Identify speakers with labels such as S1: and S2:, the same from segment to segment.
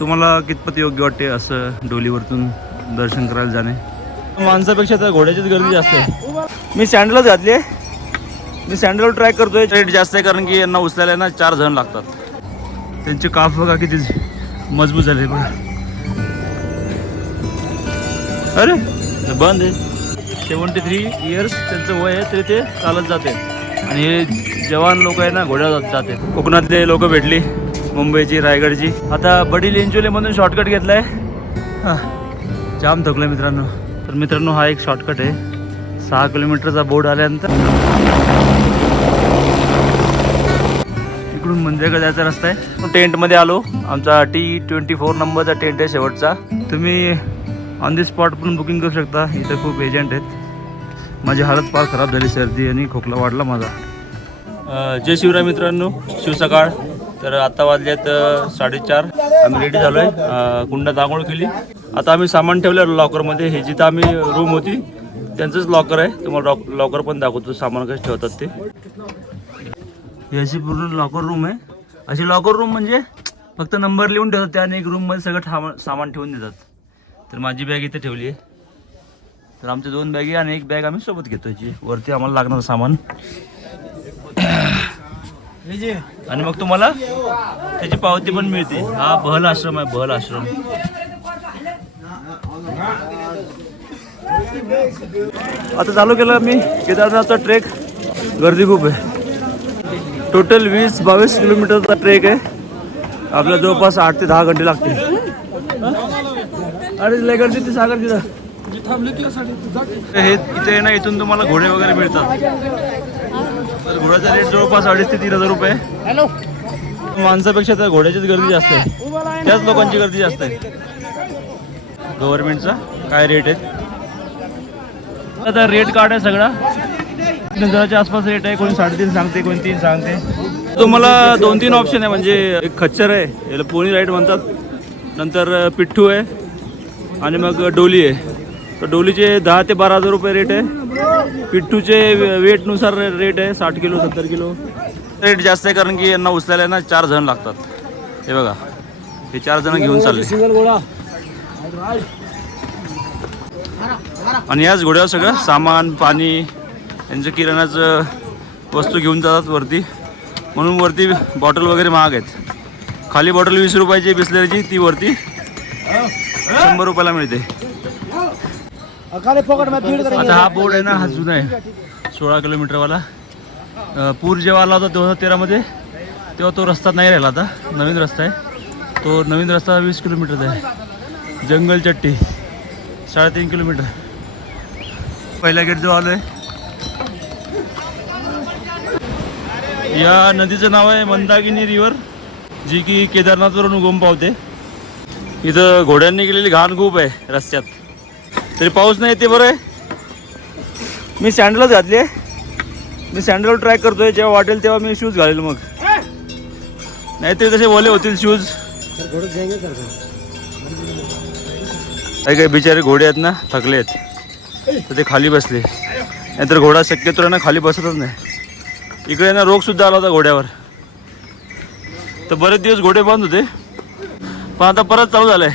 S1: तुम्हाला कितपत योग्य वाटते असं डोलीवरतून दर्शन करायला जाणे? माणसापेक्षा तर घोड्याचीच गर्दी जास्त आहे. मी सँडलच घातली आहे. मी सँडल ट्राय करतोय. रेट जास्त आहे कारण की यांना उचलायला ना चार जण लागतात. त्यांचे काफ बघा किती मजबूत झाले बघा. अरे! बंद आहे. सेवन्टी थ्री इयर्स त्यांचं वय आहे तरी ते चालत जाते. आणि हे जवान लोक आहे ना घोड्या जाते. कोकणातले लोक भेटली. मुंबईची रायगडची. आता बडील एंजुले मधून शॉर्टकट घेतलाय. हा जाम थकलं मित्रांनो. तर मित्रांनो हा एक शॉर्टकट आहे. सहा किलोमीटरचा बोर्ड आल्यानंतर इकडून मंदिराकडे जायचा रस्ता आहे. टेंटमध्ये आलो. आमचा टी ट्वेंटी फोर नंबरचा टेंट आहे शेवटचा. तुम्ही ऑन दी स्पॉट पण बुकिंग करू शकता. इथं खूप एजंट आहेत. माझी हालत फार खराब झाली सर्दी आणि खोकला वाढला माझा. जय शिवराय मित्रांनो. शिव सकाळ. तर आता वाजलेत आहेत साडेचार. आम्ही रेडी झालो आहे कुंडात आंघोळ केली. आता आम्ही सामान ठेवलं लॉकरमध्ये. हे जिथं आम्ही रूम होती त्यांचंच लॉकर आहे. तुम्हाला लॉकर पण दाखवतो सामान कसं ठेवतात ते. ही अशी पूर्ण लॉकर रूम आहे. अशी लॉकर रूम म्हणजे फक्त नंबर लिहून ठेवतात त्या आणि एक रूममध्ये सगळं ठाम सामान ठेवून देतात. तर माझी बॅग इथे ठेवली आहे. तर आमच्या दोन बॅगी आणि एक बॅग आम्ही सोबत घेतो याची वरती आम्हाला लागणार सामान. आणि मग तुम्हाला त्याची पावती पण मिळते. हा बहल आश्रम आहे बहल आश्रम. आता चालू केलं मी केदारनाथचा ट्रेक. गर्दी खूप आहे. टोटल वीस बावीस किलोमीटरचा ट्रेक आहे. आपल्याला जवळपास आठ ते दहा घंटे लागतील. अरे लय गर्दी ते सागर तिथं. हे इथे ना इथून तुम्हाला घोडे वगैरे मिळतात. तर घोड्याचा रेट जवळपास अडीच ते तीन हजार रुपये. हॅलो. माणसापेक्षा तर घोड्याचीच गर्दी जास्त आहे. त्याच लोकांची गर्दी जास्त आहे. गव्हर्नमेंटचा काय रेट आहेत? आता रेट कार्ड आहे सगळा. तीन हजाराच्या आसपास रेट आहे. कोणी साडेतीन सांगते कोणी तीन सांगते. तुम्हाला दोन तीन ऑप्शन आहे. म्हणजे एक खच्चर आहे. याला पोनी राईड म्हणतात. नंतर पिठ्ठू आहे. आणि मग डोली आहे. तर डोलीचे दहा ते बारा हजार रुपये रेट आहे. पिठ्ठूचे वे- वेटनुसार रेट आहे साठ किलो सत्तर किलो. रेट जास्त आहे कारण की यांना उचलायला ना चार जण लागतात. हे बघा हे चार जण घेऊन चालले. आणि याच घोड्यावर सगळं सामान पाणी यांचं किराणाचं वस्तू घेऊन जातात वरती. म्हणून वरती बॉटल वगैरे महाग आहेत. खाली बॉटल वीस रुपयाची बिस्लरीची ती वरती शंभर रुपयाला मिळते. आता हा बोर्ड आहे ना हा जुना आहे. सोळा किलोमीटरवाला. पूर जेव्हा आला होता दोन हजार तेरामध्ये तेव्हा तो रस्ता नाही राहिला आता. नवीन रस्ता आहे. तो नवीन रस्ता वीस किलोमीटरचा आहे. जंगल चट्टी साडेतीन किलोमीटर. पहिला गेट जो आहे या नदीचं नाव आहे मंदाकिनी रिव्हर जी की केदारनाथवरून उगम पावते. इथं घोड्यांनी गेलेली घाण खूप आहे रस्त्यात. तरी पाऊस नाही येते बरं. आहे मी सँडलच घातली आहे. मी सँडल ट्राय करतोय जेव्हा वाटेल तेव्हा मी शूज घालेल मग. नाही ते तसे ओले होतील शूज काही काही बिचारे घोडे आहेत ना थकले आहेत. तर ते खाली बसले. नाहीतर घोडा शक्यतो ना खाली बसतच नाही. इकडे ना रोग सुद्धा आला होता घोड्यावर. तर बरेच दिवस घोडे बंद होते. पण आता परत चालू झालंय.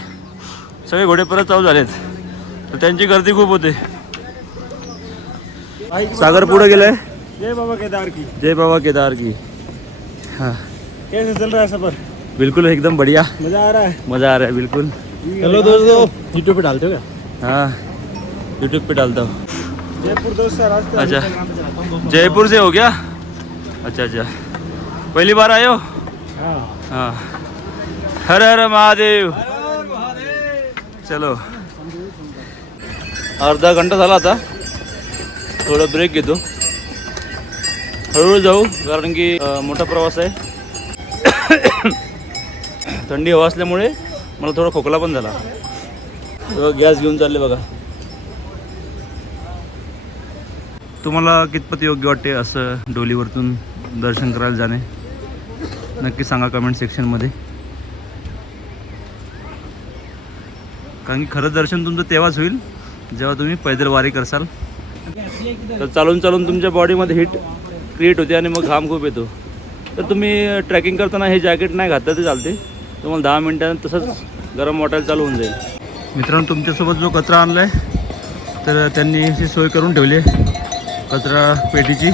S1: सगळे घोडे परत चालू झालेत. तर त्यांची गर्दी खूप होते. सागर पुढे गेलाय?
S2: जय बाबा केदार की.
S1: जय बाबा केदार की. हाँ.
S2: कैसे चल रहा है सफ़र?
S1: बिल्कुल एकदम बढ़िया.
S2: मज़ा आ रहा है?
S1: मज़ा आ रहा है बिल्कुल.
S2: हेलो दोस्तों यूट्यूब पे डालते हो क्या?
S1: हाँ. यूट्यूब पे डालता हूँ.
S2: जयपुर दोस्त
S1: अच्छा। जयपुर से हो गया अच्छा अच्छा. पहली बार आए हो?
S2: हाँ।
S1: हाँ. हर हर महादेव। चलो. अर्धा घंटा झाला आता. थोडं ब्रेक घेतो. हळूहळू जाऊ कारण की मोठा प्रवास आहे. थंडी हवा असल्यामुळे मला थोडा खोकला पण झाला. गॅस घेऊन चालले बघा. तुम्हाला कितपत योग्य वाटते असं डोलीवरतून दर्शन करायला जाणे? नक्की सांगा कमेंट सेक्शनमध्ये कारण की खरं दर्शन तुमचं तेव्हाच होईल जेव्हा तुम्ही पैदल वारी करसाल तर चालून चालून तुमच्या बॉडीमध्ये हिट क्रिएट होते आणि मग घाम खूप येतो. तर तुम्ही ट्रॅकिंग करताना हे जॅकेट नाही घातलं ते चालते. तुम्हाला दहा मिनटानं तसंच गरम वाटायला चालू होऊन जाईल. मित्रांनो तुमच्यासोबत जो कचरा आणला आहे तर त्यांनी अशी सोय करून ठेवली आहे. कचरा पेटीची.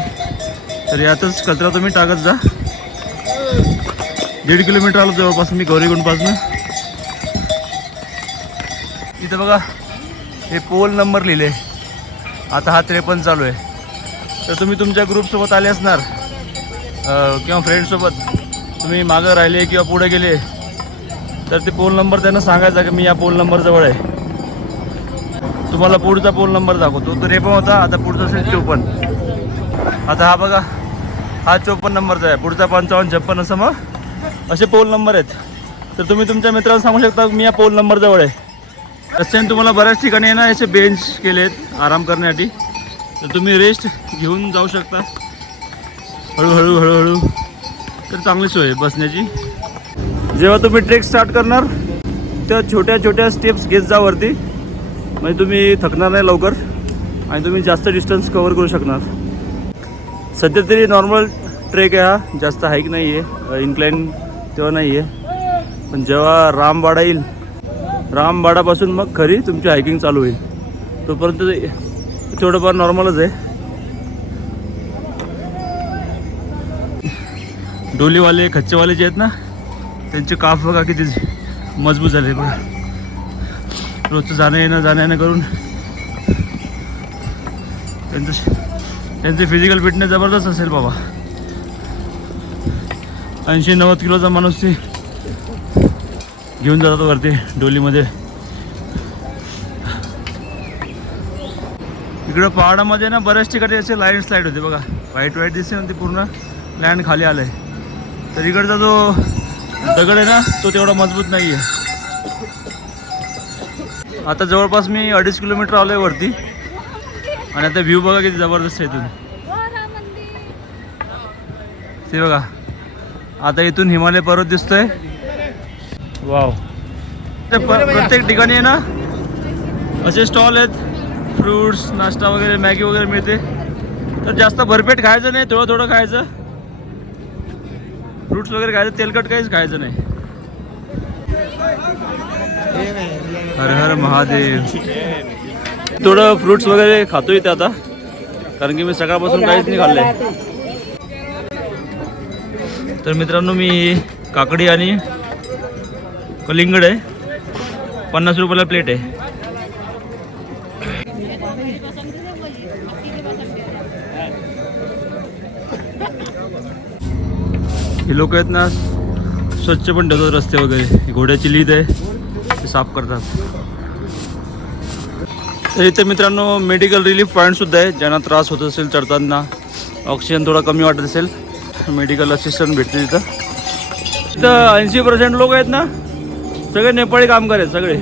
S1: तर यातच कचरा तुम्ही टाकत जा. दीड किलोमीटर आलो जवळपास मी गौरीगुंडपासनं. इथं बघा हे पोल नंबर लिहिले. आता हा त्रेपन्न चालू आहे. तर तुम्ही तुमच्या ग्रुपसोबत आले असणार. किंवा फ्रेंडसोबत तुम्ही मागं राहिले किंवा पुढे गेले. तर ते पोल नंबर त्यांना सांगायचा की मी या पोल नंबरजवळ आहे. तुम्हाला पुढचा पोल नंबर दाखवतो. तो त्रेपन्न होता आता पुढचा असेल चोपन्न. आता हा बघा हा चोपन्न नंबरचा आहे. पुढचा पंचावन्न छप्पन्न असं मग असे पोल नंबर आहेत. तर तुम्ही तुमच्या मित्राला सांगू शकता मी या पोल नंबरजवळ आहे. रस्त्याने तुम्हाला बऱ्याच ठिकाणी आहे ना असे बेंच केले आहेत आराम करण्यासाठी. तर तुम्ही रेस्ट घेऊन जाऊ शकता. हळूहळू हळूहळू. तर चांगली सोय आहे बसण्याची. जेव्हा तुम्ही ट्रेक स्टार्ट करणार त्या छोट्या छोट्या स्टेप्स घेत जा वरती. म्हणजे तुम्ही थकणार नाही लवकर. आणि तुम्ही जास्त डिस्टन्स कवर करू शकणार. सध्या तरी नॉर्मल ट्रेक आहे हा. जास्त हाईक नाही आहे इन्क्लाईन तेव्हा नाही आहे पण जेव्हा रामवाडा येईल रामबाडापासून मग खरी तुमची हायकिंग चालू होईल. तोपर्यंत थोडंफार नॉर्मलच आहे. डोलीवाले खच्चेवाले जे आहेत ना त्यांचे काफ बघा किती मजबूत झाले बघा. रोजचं जाणं येणं जाणं येणं करून त्यांचं त्यांचे फिजिकल फिटनेस जबरदस्त असेल बाबा. ऐंशी नव्वद किलोचा माणूस ते घेऊन जातात वरती डोलीमध्ये. इकडं पहाडामध्ये ना बऱ्याच ठिकाणी असे लाईन स्लाईड होते बघा. व्हाईट व्हाईट दिसते ना ती पूर्ण. लँड खाली आलं आहे तर इकडचा जो दगड आहे ना तो तेवढा मजबूत नाही आहे आता जवळपास मी अडीच किलोमीटर आलो आहे वरती. आणि आता व्ह्यू बघा किती जबरदस्त आहे इथून. ते बघा. आता इथून हिमालय पर्वत दिसतोय. वाव. प्रत्येक ठिकाणी आहे ना असे स्टॉल आहेत. फ्रूट्स नाश्ता वगैरे मॅगी वगैरे मिळते. तर जास्त भरपेट खायचं नाही थोडं थोडं खायचं. फ्रूट्स वगैरे खायचं तेलकट काहीच खायचं नाही. हर हर महादेव. थोडं फ्रुट्स वगैरे खातो इथे आता. कारण की मी सकाळपासून काहीच नाही खाल्लंय. तर मित्रांनो मी काकडी आणि कलिंगड आहे. पन्नास रुपयाला प्लेट आहे. हे लोक आहेत ना स्वच्छ पण ठेवतात रस्ते वगैरे. घोड्याची लीद आहे. ते साफ करतात. तर इथे मित्रांनो मेडिकल रिलीफ पॉईंटसुद्धा आहे. ज्यांना त्रास होत असेल चढताना ऑक्सिजन थोडा कमी वाटत असेल मेडिकल असिस्टंट भेटते तिथं तर ऐंशी पर्सेंट लोक आहेत ना सगळे नेपाळी कामगार आहेत सगळे.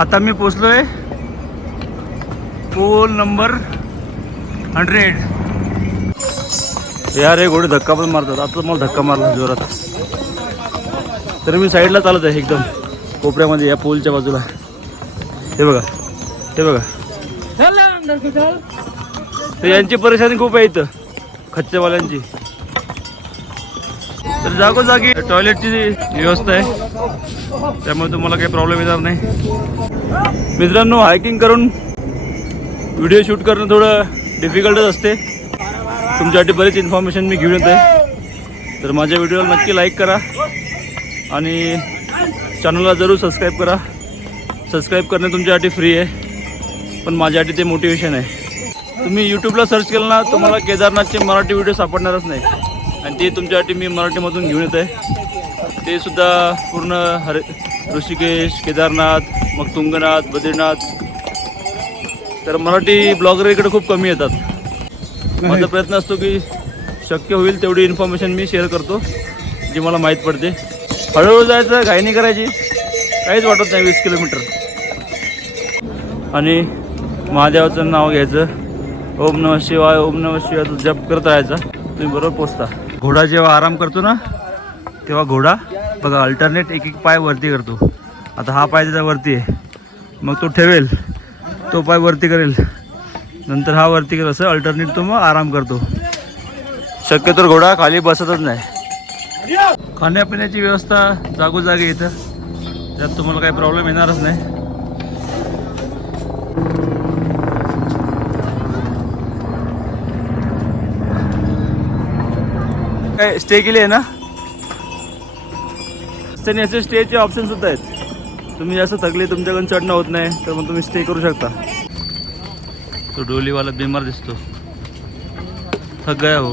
S1: आता मी पोचलोय. Pole number hundred. यार हे घोडे धक्का पण मारतात. आता मला धक्का मारला जोरात. तर मी साईडला चालत आहे एकदम. कोपऱ्यामध्ये या पोलच्या बाजूला. हे बघा. हे बघा. तर यांची परेशानी खूप आहे इथं. खच्चेवाल्यांची. तर जागोजागी टॉयलेटची व्यवस्था आहे. त्यामुळे तुम्हाला काही प्रॉब्लेम येणार नाही. मित्रांनो हायकिंग करून व्हिडिओ शूट करणं थोडं डिफिकल्टच असते. तुमच्यासाठी बरीच इन्फॉर्मेशन मी घेऊन येत आहे तर माझ्या व्हिडिओला नक्की लाईक करा आणि चॅनलला जरूर सबस्क्राईब करा. सबस्क्राईब करणं तुमच्यासाठी फ्री आहे पण माझ्यासाठी ते मोटिवेशन आहे. तुम्ही यूट्यूबला सर्च केलं ना तुम्हाला केदारनाथचे मराठी व्हिडिओ सापडणारच नाही. आणि ते तुमच्यासाठी मी मराठीमधून घेऊन येत आहे ते सुद्धा पूर्ण हर ऋषिकेश केदारनाथ मग तुंगनाथ बद्रीनाथ. तर मराठी ब्लॉगर इकडे खूप कमी येतात. माझा प्रयत्न असतो की शक्य होईल तेवढी इन्फॉर्मेशन मी शेअर करतो जी मला माहीत पडते. हळूहळू जायचं घाई नाही करायची. काहीच वाटत नाही वीस किलोमीटर. आणि महादेवाचं नाव घ्यायचं. ओम नम शिवाय ओम नम शिवायचा जप करत राहायचा. तुम्ही बरोबर पोचता. घोडा जेव्हा आराम करतो ना तेव्हा घोडा बघा अल्टरनेट एक एक पाय वरती करतो. आता हा पाय त्याचा वरती आहे. मग तो ठेवेल तो पाय वरती करेल. नंतर हा वरती करेल असं अल्टरनेट तो मग आराम करतो. शक्यतो घोडा खाली बसतच नाही. खाण्यापिण्याची व्यवस्था जागोजागी इथं. त्यात तुम्हाला काही प्रॉब्लेम येणारच नाही. काय स्टे केली आहे ना? त्यांनी असे स्टेचे ऑप्शन सुद्धा आहेत. तुम्ही जास्त थकले तुमच्याकडून चढणं होत नाही तर मग तुम्ही स्टे करू शकता. तो डोलीवाला बिमार दिसतो. थक गया हो.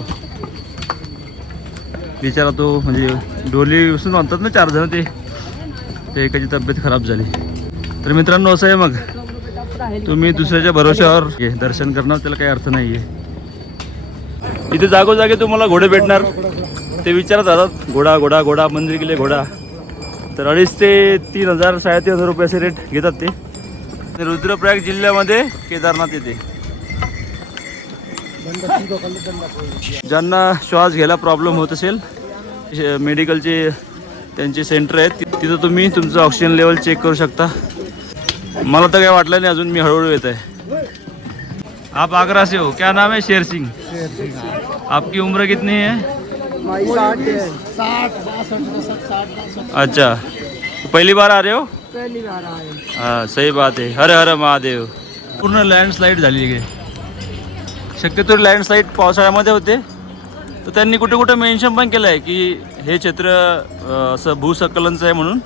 S1: बिचारा तो म्हणजे डोली बसून म्हणतात ना चार जण ते. ते एकाची तब्येत खराब झाली. तर मित्रांनो असं आहे मग. तुम्ही दुसऱ्याच्या भरोश्यावर दर्शन करणार त्याला काही अर्थ नाही आहे इथे जागोजागी तुम्हाला घोडे भेटणार. ते विचारत राहतात घोडा घोडा घोडा मंदिर गेले घोडा. तर अडीच ते तीन हजार साडेतीन हजार रुपये असे रेट घेतात ते. ते रुद्रप्रयाग जिल्ह्यामध्ये केदारनाथ येते. ज्यांना श्वास घ्यायला प्रॉब्लेम होत असेल शे- मेडिकलचे त्यांचे सेंटर आहेत तिथं तुम्ही तुमचं ऑक्सिजन लेवल चेक करू शकता. मला तर काही वाटलं नाही अजून मी हळूहळू येत आहे आप आगरा से हो। क्या नाम है? शेर सिंह। आपकी उम्र कितनी है? अच्छा। तो पहली बार आ रहे हो?
S3: पहली बार आए
S1: हाँ सही बात आहे हर हर महादेव। पूर्ण लँडस्लाईड झाली आहे. शक्यतो लँडस्लाईड पावसाळ्यामध्ये होते. तर त्यांनी कुठे कुठे मेन्शन पण केलं आहे की हे क्षेत्र असं भूसंकलनचं आहे म्हणून.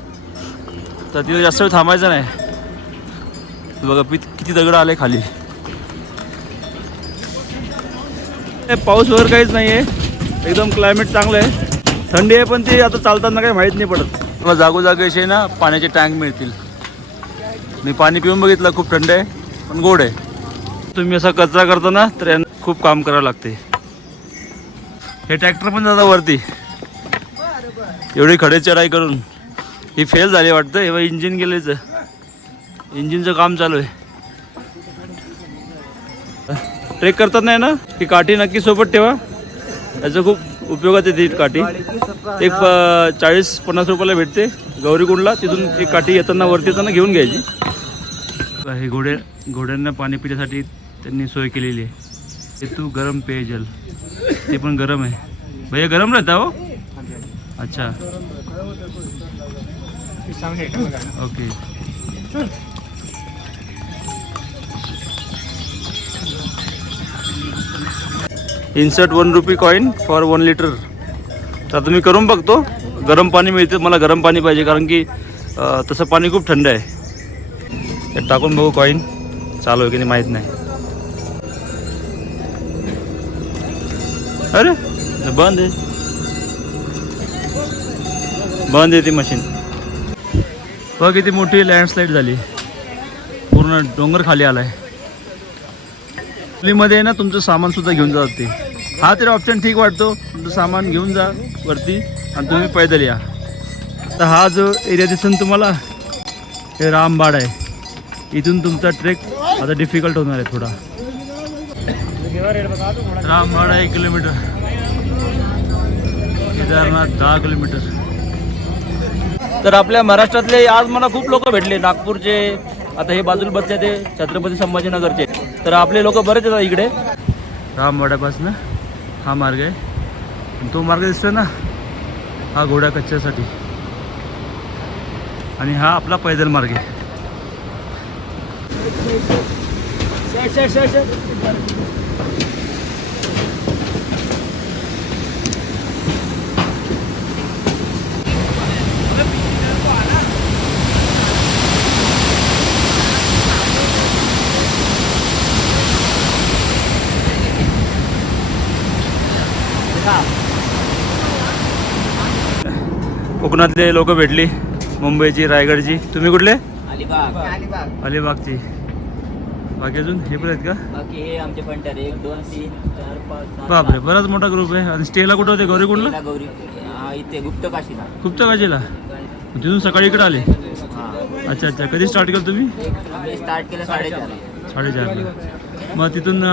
S1: तर तिथे जास्त वेळ थांबायचं नाही. बघा पित- किती दगड आले खाली. पाऊस वगैरे काहीच नाही आहे एकदम क्लायमेट चांगलं आहे. थंडी आहे पण ती आता चालताना काही माहीत नाही पडत. मला जागोजागी असे ना पाण्याचे टँक मिळतील. मी पाणी पिऊन बघितलं खूप थंड आहे पण गोड आहे. तुम्ही असा कचरा करता ना तर यांना खूप काम करावं लागते. हे ट्रॅक्टर पण जातं वरती. एवढी खडे चढाई करून. ही फेल झाली वाटतं हे इंजिन गेलेचं इंजिनचं काम चालू आहे. ट्रेक करतात नाही ना? ती काठी नक्की सोबत ठेवा. त्याचं खूप उपयोगात येते काठी. एक चाळीस पन्नास रुपयाला भेटते. गौरीकुंडला तिथून एक काठी येताना वरती येताना घेऊन घ्यायची. हे घोडे घोड्यांना पाणी पिण्यासाठी त्यांनी सोय केलेली आहे. हे तू गरम पेयजल. ते पण गरम आहे. भैया गरम राहता हो? अच्छा. Okay. Insert one rupee coin for one litre तर आता मी करून बघतो. गरम पाणी मिळते मला गरम पाणी पाहिजे कारण की तसं पाणी खूप थंड आहे. हे टाकून बघू कॉईन चालू आहे की नाही माहीत नाही. अरे बंद आहे. बंद आहे ती मशीन बघ किती मोठी लँडस्लाईड झाली. पूर्ण डोंगर खाली आहे मध्ये ना तुमचं सामान सुद्धा घेऊन जातात ते हा तरी ऑप्शन ठीक वाटतो. तुमचं सामान घेऊन जा वरती आणि तुम्ही पैदल या. तर हा जो एरिया दिसेल तुम्हाला हे रामबाड आहे. इथून तुमचा ट्रेक आता डिफिकल्ट होणार आहे थोडा. रामबाड आहे एक किलोमीटर केदारनाथ दहा किलोमीटर तर आपल्या महाराष्ट्रातले आज मला खूप लोक भेटले नागपूरचे आता हे बाजूला बसले ते छत्रपती संभाजीनगरचे. तर आपले लोक बरेच येतात इकडे. रामवाड्यापासून हा मार्ग आहे. तो मार्ग दिसतोय ना? हा घोडा कच्च्यासाठी. आणि हा आपला पैदल मार्ग आहे. कोकणातले लोक भेटली. मुंबईची रायगडची. तुम्ही कुठले?
S3: अलिबाग.
S1: अलिबागची. बाकी अजून? हे पण आहेत का?
S3: बाकी हे आमचे पंटर एक दोन तीन चार पाच सहा,
S1: बापरे बराच मोठा ग्रुप आहे. आणि स्टेला कुठं होते?
S3: गौरी हा, इथे गुप्त काशीला
S1: गुप्त काशीला तिथून सकाळी इकडे आले?
S3: हा.
S1: अच्छा अच्छा. कधी स्टार्ट केलं तुम्ही?
S3: आम्ही स्टार्ट केलं साडेचार
S1: साडेचारला. मग तिथून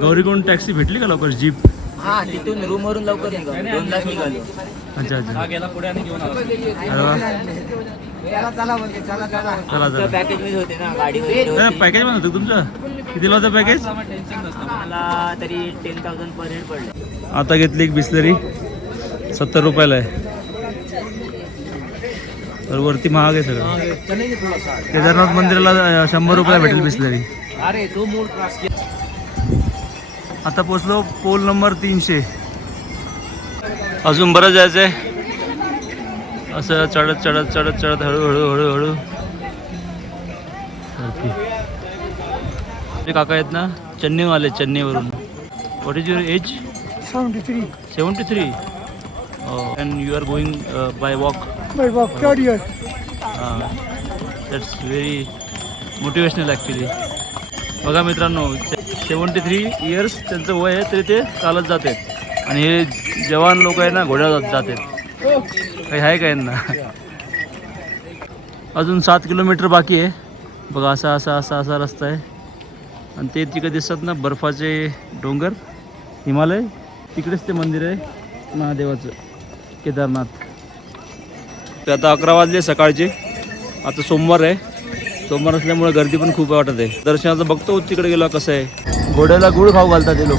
S1: गौरीकुंड टॅक्सी भेटली का लवकर? जीप
S3: हा तिथून रूम वरून लवकर निघालो. दोन तास निघालो.
S1: अच्छा अच्छा. अरे वा. चला चला
S3: पॅकेजमध्ये होते ना गाडी वगैरे
S1: नाही
S3: होती.
S1: पॅकेज पण होतं तुमचं? कितीला होतं पॅकेज
S3: आम्हाला तरी टेन थाउजंड पर हेड पडले.
S1: आता घेतली एक बिस्लरी. सत्तर रुपयाला आहे. तर वरती महाग आहे सगळं. केदारनाथ मंदिराला अं, शंभर रुपयाला भेटेल बिसलरी.
S2: अरे तो मूळ क्रॉस
S1: आता पोचलो पोल नंबर तीनशे. अजून बरं जायचं आहे असं चढत चढत चढत चढत हळूहळू हळूहळू. ते काका आहेत ना चेन्नईवाले चेन्नईवरून. What is your age
S4: seventy three
S1: seventy three and you are going by walk
S4: by walk third year
S1: that's very motivational actually बघा मित्रांनो सेवन्टी थ्री इयर्स त्यांचं वय आहे तरी ते चालत जातात आणि हे जवान लोक आहे ना घोड्या जात जातात काही आहे का यांना? अजून सात किलोमीटर बाकी आहे. बघा असा असा असा असा रस्ता आहे. आणि ते तिकडे दिसतात ना बर्फाचे डोंगर हिमालय. तिकडेच ते मंदिर आहे महादेवाचं केदारनाथ. ते आता अकरा वाजले सकाळचे. आता सोमवार आहे. सोमवार असल्यामुळे गर्दी पण खूप वाटत आहे. दर्शनाचं बघतो तिकडे गेलो कसं आहे. घोड्याला गुळ खाऊ घालतात ते लोक.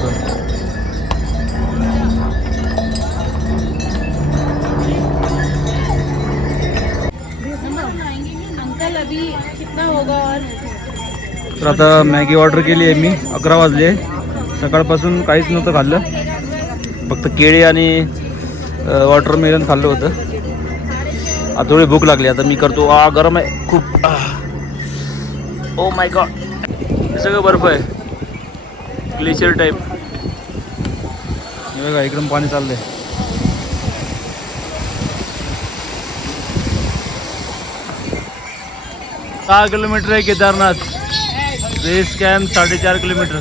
S1: तर आता मॅगी ऑर्डर केली आहे मी अकरा वाजले. सकाळपासून काहीच नव्हतं खाल्लं. फक्त केळी आणि वॉटरमेलन खाल्लं होतं. आता थोडी भूक लागली. आता मी करतो आ गरम आहे. खूप ओ माय गॉड हे सगळं बर्फ आहे. ग्लेशियर टाईप हे बघा इकडून पाणी चाललंय. सहा किलोमीटर आहे केदारनाथ. बेस कॅम्प साडेचार किलोमीटर.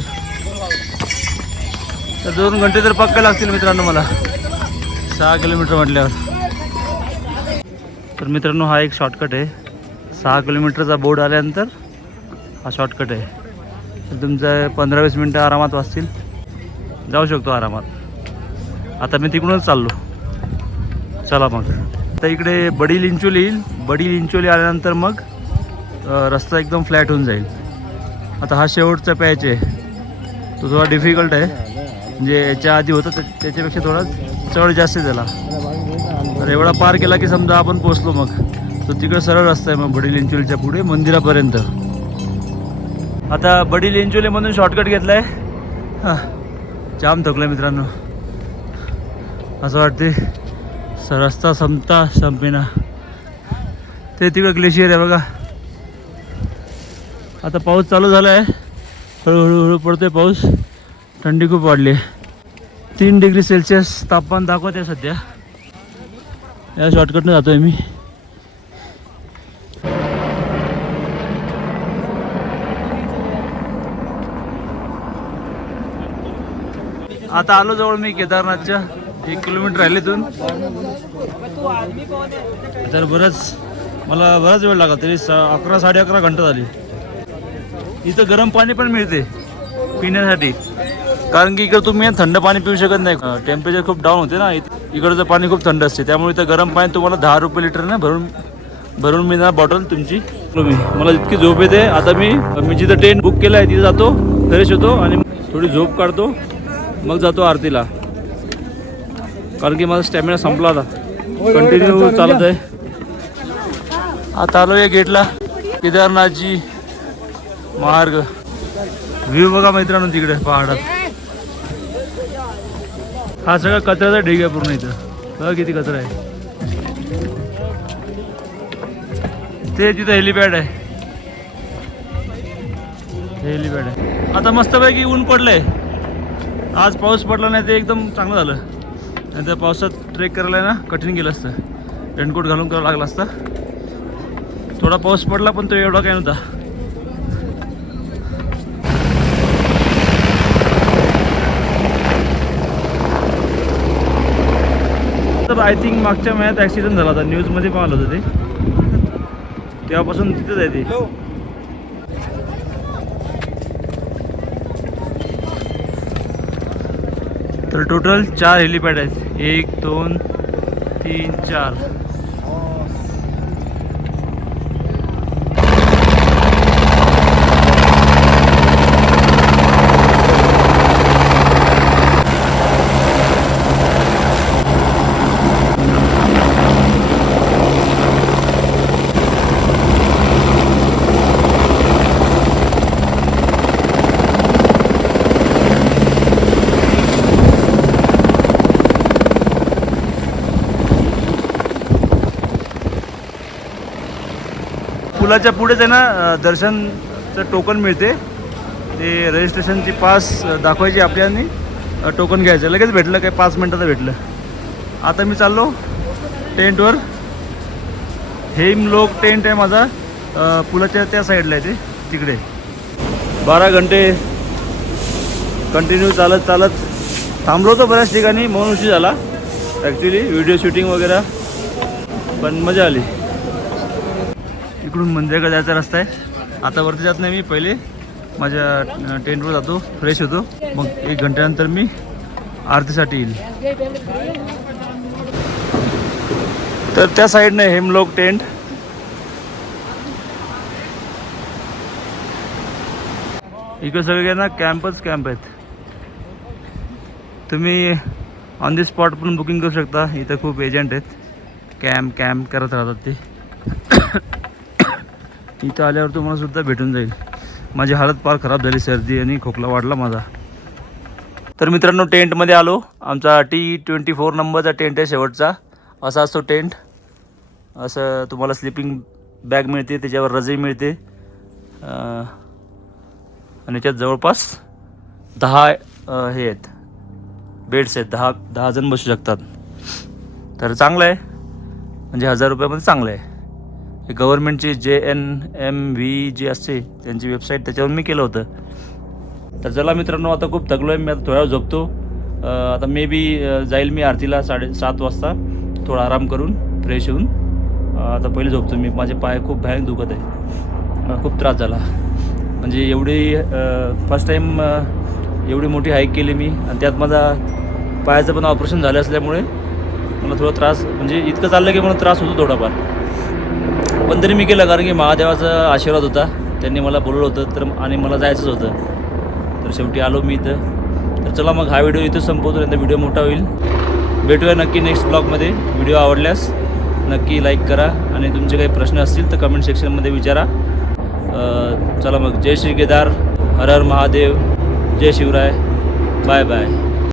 S1: तर दोन घंटे तर पक्का लागतील मित्रांनो मला. सहा किलोमीटर म्हटल्यावर. तर मित्रांनो हा एक शॉर्टकट आहे. सहा किलोमीटरचा बोर्ड आल्यानंतर हा शॉर्टकट आहे. तुमचं पंधरा वीस मिनटं आरामात वाचतील. जाऊ शकतो आरामात. आता मी तिकडूनच चाललो. चला मग. आता इकडे बडी लिंचोली येईल. बडी लिंचोली आल्यानंतर मग रस्ता एकदम फ्लॅट होऊन जाईल. आता हा शेवटचा पॅच आहे. तो थोडा डिफिकल्ट आहे. म्हणजे याच्या आधी होतं त्याच्यापेक्षा थोडा चढ जास्त झाला त्याला. तर एवढा पार केला की समजा आपण पोचलो मग. तो तिकडं सरळ रस्ता आहे मग बडी लिंचोलीच्या पुढे मंदिरापर्यंत. आता बडी लिंचोलीमधून शॉर्टकट घेतला आहे हां जाम थकलं मित्रांनो. असं वाटते रस्ता संपता संपेना. ते तिकडं ग्लेशियर आहे बघा. आता पाऊस चालू झाला आहे हळूहळू हळू पडतोय पाऊस. थंडी खूप वाढली आहे. तीन डिग्री सेल्सिअस तापमान दाखवत आहे सध्या. या शॉर्टकटनं जातोय मी. आता आलो जवळ मी केदारनाथच्या. एक किलोमीटर राहिलेतून तर बरंच मला बराच वेळ लागला तरी सा अकरा साडे अकरा घंटा झाली. इथं गरम पाणी पण मिळते पिण्यासाठी. कारण की इकडं तुम्ही थंड पाणी पिऊ शकत नाही. टेम्परेचर खूप डाऊन होते ना. इकडचं पाणी खूप थंड असते. त्यामुळे इथं गरम पाणी तुम्हाला दहा रुपये लिटरने भरून भरून मिळणार बॉटल तुमची मला इतकी झोप येते आता मी मी जिथं ट्रेन बुक केलं आहे तिथं जातो फ्रेश होतो आणि थोडी झोप काढतो. मग जातो आरतीला. कारण की माझा स्टॅमिना संपला आता. कंटिन्यू चालत आहे. आता आलो या गेटला. केदारनाथजी महार्ग व्ह्यू बघा मित्रांनो तिकडे पहाडात. हा सगळा कचऱ्याचा ढीग आहे पूर्ण इथं. बघा किती कचरा आहे. ते तिथं हेलिपॅड आहे. हेलिपॅड आहे. आता मस्तपैकी ऊन पडलंय. आज पाऊस पडला नाही ते एकदम चांगलं झालं. नाही तर पावसात ट्रेक करायला ना कठीण गेलं असतं. रेनकोट घालून करावं लागला असता. थोडा पाऊस पडला पण तो एवढा काय नव्हता. तर आय थिंक मागच्या महिन्यात ॲक्सिडेंट झाला होता. न्यूजमध्ये पाहिलं होतं ते. तेव्हापासून तिथेच आहे ते. तर टोटल चार हेलिपॅड आहेत. एक दोन तीन चार. पुलाच्या पुढेच आहे ना दर्शनचं टोकन मिळते. ते रजिस्ट्रेशनची पास दाखवायची आपल्यानी. टोकन घ्यायचं. लगेच भेटलं काय पाच मिनटाचं भेटलं. आता मी चाललो टेंटवर. हेमलोक टेंट आहे माझा. पुलाच्या त्या साईडला आहे ते तिकडे. बारा घंटे कंटिन्यू चालत चालत. थांबलो होतो बऱ्याच ठिकाणी म्हणून उशीर झाला. ॲक्च्युली व्हिडिओ शूटिंग वगैरे. पण मजा आली. इकडून मंदिराकडे जायचा रस्ता आहे. आता वरती जात नाही मी पहिले माझ्या टेंटवर जातो फ्रेश होतो. मग एक घंट्यानंतर मी आरतीसाठी येईल. तर त्या साईडने हेमलोक टेंट. इकडे सगळे ना कॅम्पच कॅम्प आहेत. तुम्ही ऑन दी स्पॉट पण बुकिंग करू शकता. इथं खूप एजंट आहेत. कॅम्प कॅम्प करत राहतात ते. इथं आल्यावर तुम्हाला सुद्धा भेटून जाईल. माझी हालत फार खराब झाली सर्दी आणि खोकला वाढला माझा. तर मित्रांनो टेंटमध्ये आलो. आमचा टी ट्वेंटी फोर नंबरचा टेंट आहे शेवटचा. असा असतो टेंट. असं तुम्हाला स्लिपिंग बॅग मिळते त्याच्यावर रजई मिळते. आणि याच्यात जवळपास दहा हे आहेत. बेड्स आहेत. दहा दहा जण बसू शकतात. तर चांगलं आहे. म्हणजे हजार रुपयामध्ये चांगलं आहे. हे गव्हर्नमेंटची जे एन एम व्ही जी असते त्यांची वेबसाईट त्याच्यावर मी केलं होतं. तर चला मित्रांनो आता खूप थकलो आहे मी आता थोड्या झोपतो. आता मे बी जाईल मी आरतीला साडे सात वाजता. थोडा आराम करून फ्रेश होऊन. आता पहिले झोपतो मी. माझे पाय खूप भयानक दुखत आहे. खूप त्रास झाला. म्हणजे एवढी फर्स्ट टाईम एवढी मोठी हाईक केली मी. आणि त्यात माझा पायाचं पण ऑपरेशन झालं असल्यामुळे मला थोडा त्रास म्हणजे इतकं चाललं की मला त्रास होतो थोडाफार. पण तरी मी केलं कारण की महादेवाचा आशीर्वाद होता. त्यांनी मला बोलवलं होतं तर आणि मला जायचंच होतं. तर शेवटी आलो मी इथं. तर चला मग हा व्हिडिओ इथं संपवतो नंतर व्हिडिओ मोठा होईल. भेटूया नक्की नेक्स्ट ब्लॉगमध्ये व्हिडिओ आवडल्यास नक्की लाईक करा. आणि तुमचे काही प्रश्न असतील तर कमेंट सेक्शनमध्ये विचारा. चला मग. जय श्री केदार. हर हर महादेव. जय शिवराय. Bye bye